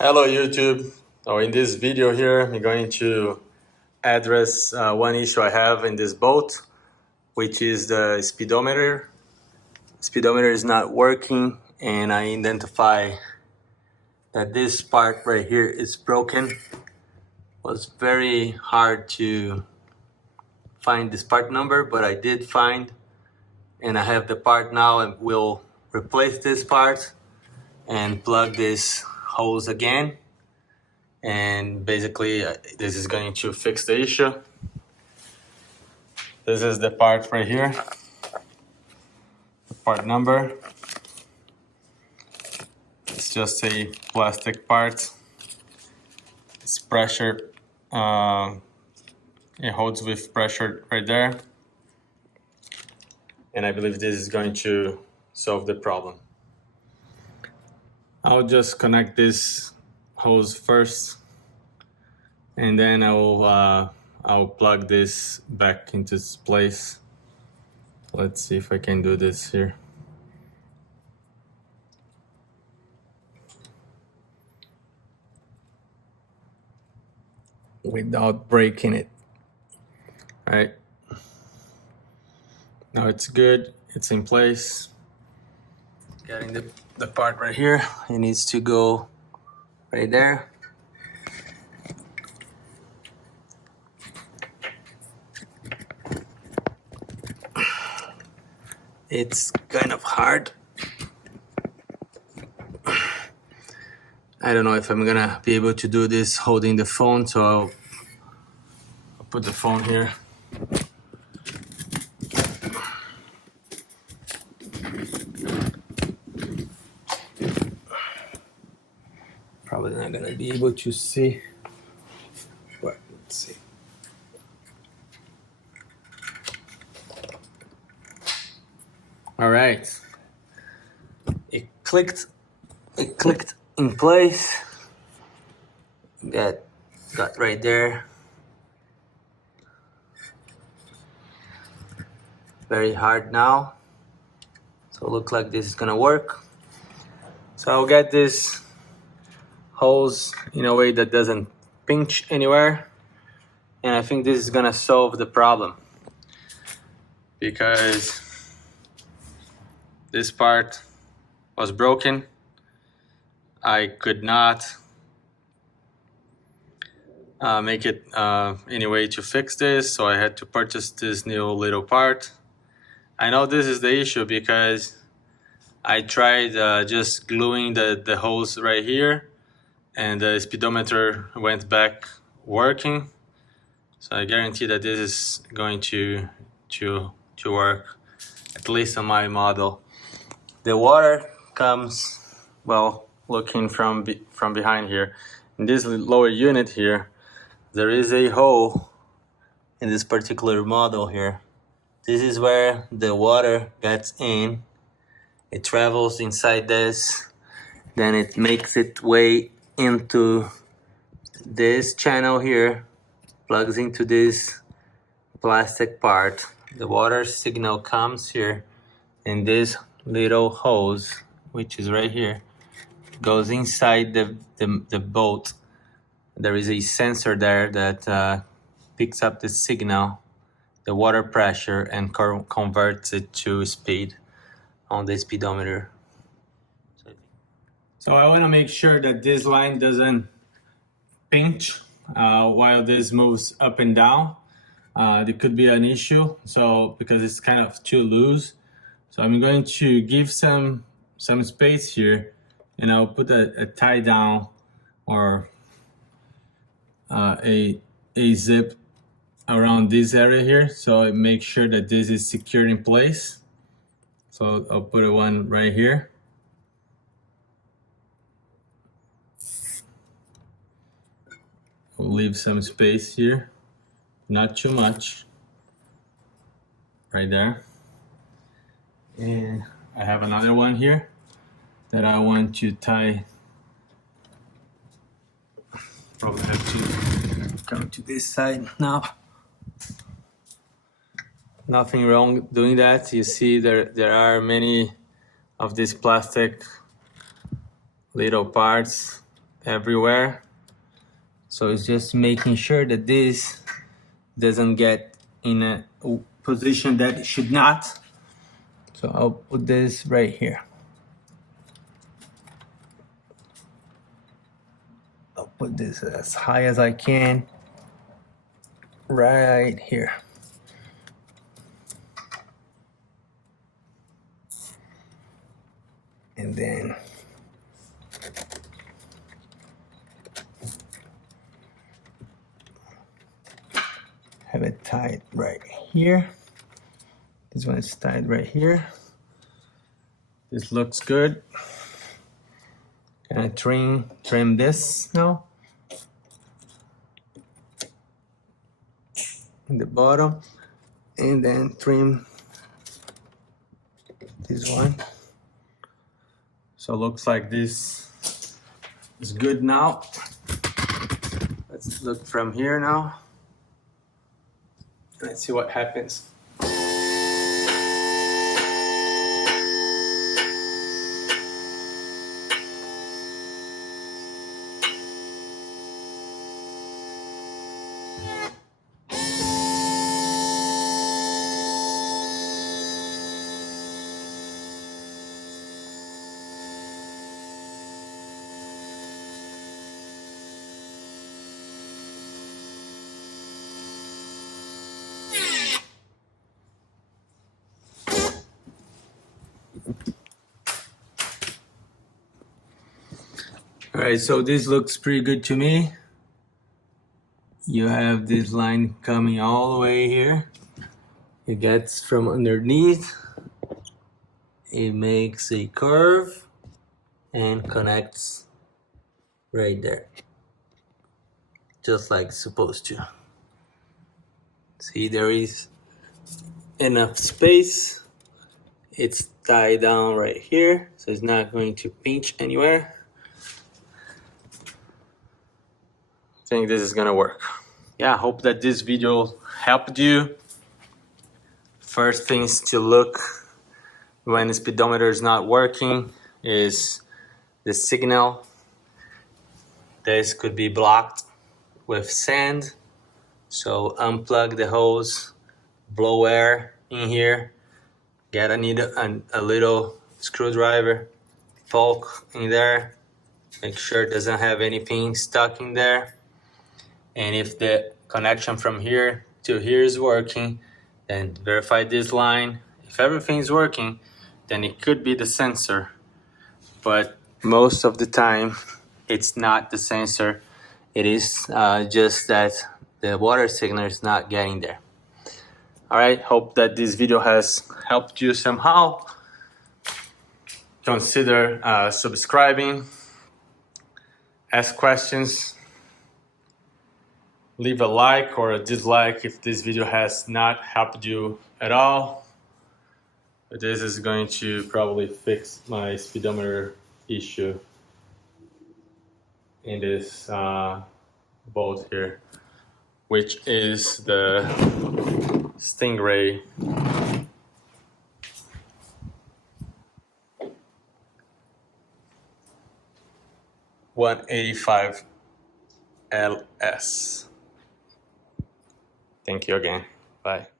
Hello YouTube. In this video here, I'm going to address one issue I have in this boat, which is the speedometer. Speedometer is not working, and I identify that this part right here is broken. It was very hard to find this part number, but I did find, and I have the part now, and we'll replace this part and plug this hose again. And basically this is going to fix the issue. This is the part right here, the part number. It's just a plastic part. It's pressure, it holds with pressure right there, and I believe this is going to solve the problem. I'll just connect this hose first, and then I'll plug this back into its place. Let's see if I can do this here. Without breaking it. All right. Now it's good. It's in place. Getting the part right here. It needs to go right there. It's kind of hard. I don't know if I'm gonna be able to do this holding the phone, so I'll put the phone here. Probably not gonna be able to see, but let's see. All right, it clicked in place. Got right there. Very hard now, so look like this is gonna work. So I'll get this hose in a way that doesn't pinch anywhere, and I think this is gonna solve the problem, because this part was broken. I could not make it any way to fix this, so I had to purchase this new little part. I know this is the issue because I tried just gluing the hose right here, and the speedometer went back working. So I guarantee that this is going to work, at least on my model. The water comes, well, looking from behind here. In this lower unit here, there is a hole in this particular model here. This is where the water gets in. It travels inside this, then it makes its way into this channel here, plugs into this plastic part. The water signal comes here, and this little hose, which is right here, goes inside the boat. There is a sensor there that picks up the signal, the water pressure, and converts it to speed on the speedometer. So I want to make sure that this line doesn't pinch while this moves up and down. There could be an issue, so because it's kind of too loose. So I'm going to give some space here, and I'll put a tie down or a zip around this area here, so it makes sure that this is secured in place. So I'll put one right here. We'll leave some space here, not too much, right there. And I have another one here that I want to tie. Probably have to come to this side now. Nothing wrong doing that. You see there are many of these plastic little parts everywhere. So it's just making sure that this doesn't get in a position that it should not. So I'll put this right here. I'll put this as high as I can, right here. And then have it tied right here. This one is tied right here. This looks good. Can I trim this now? In the bottom, and then trim this one. So looks like this is good now. Let's look from here now. Let's see what happens. All right, so this looks pretty good to me. You have this line coming all the way here. It gets from underneath. It makes a curve and connects right there. Just like it's supposed to. See, there is enough space. It's tied down right here, so it's not going to pinch anywhere. I think this is gonna work. Yeah, I hope that this video helped you. First things to look when the speedometer is not working is the signal. This could be blocked with sand. So unplug the hose, blow air in here, get a little screwdriver, poke in there, make sure it doesn't have anything stuck in there. And if the connection from here to here is working, then verify this line. If everything's working, then it could be the sensor. But most of the time, it's not the sensor. It is just that the water signal is not getting there. All right, hope that this video has helped you somehow. Consider subscribing, ask questions, leave a like or a dislike if this video has not helped you at all. But this is going to probably fix my speedometer issue in this bolt here, which is the Stingray 185 LS. Thank you again. Bye.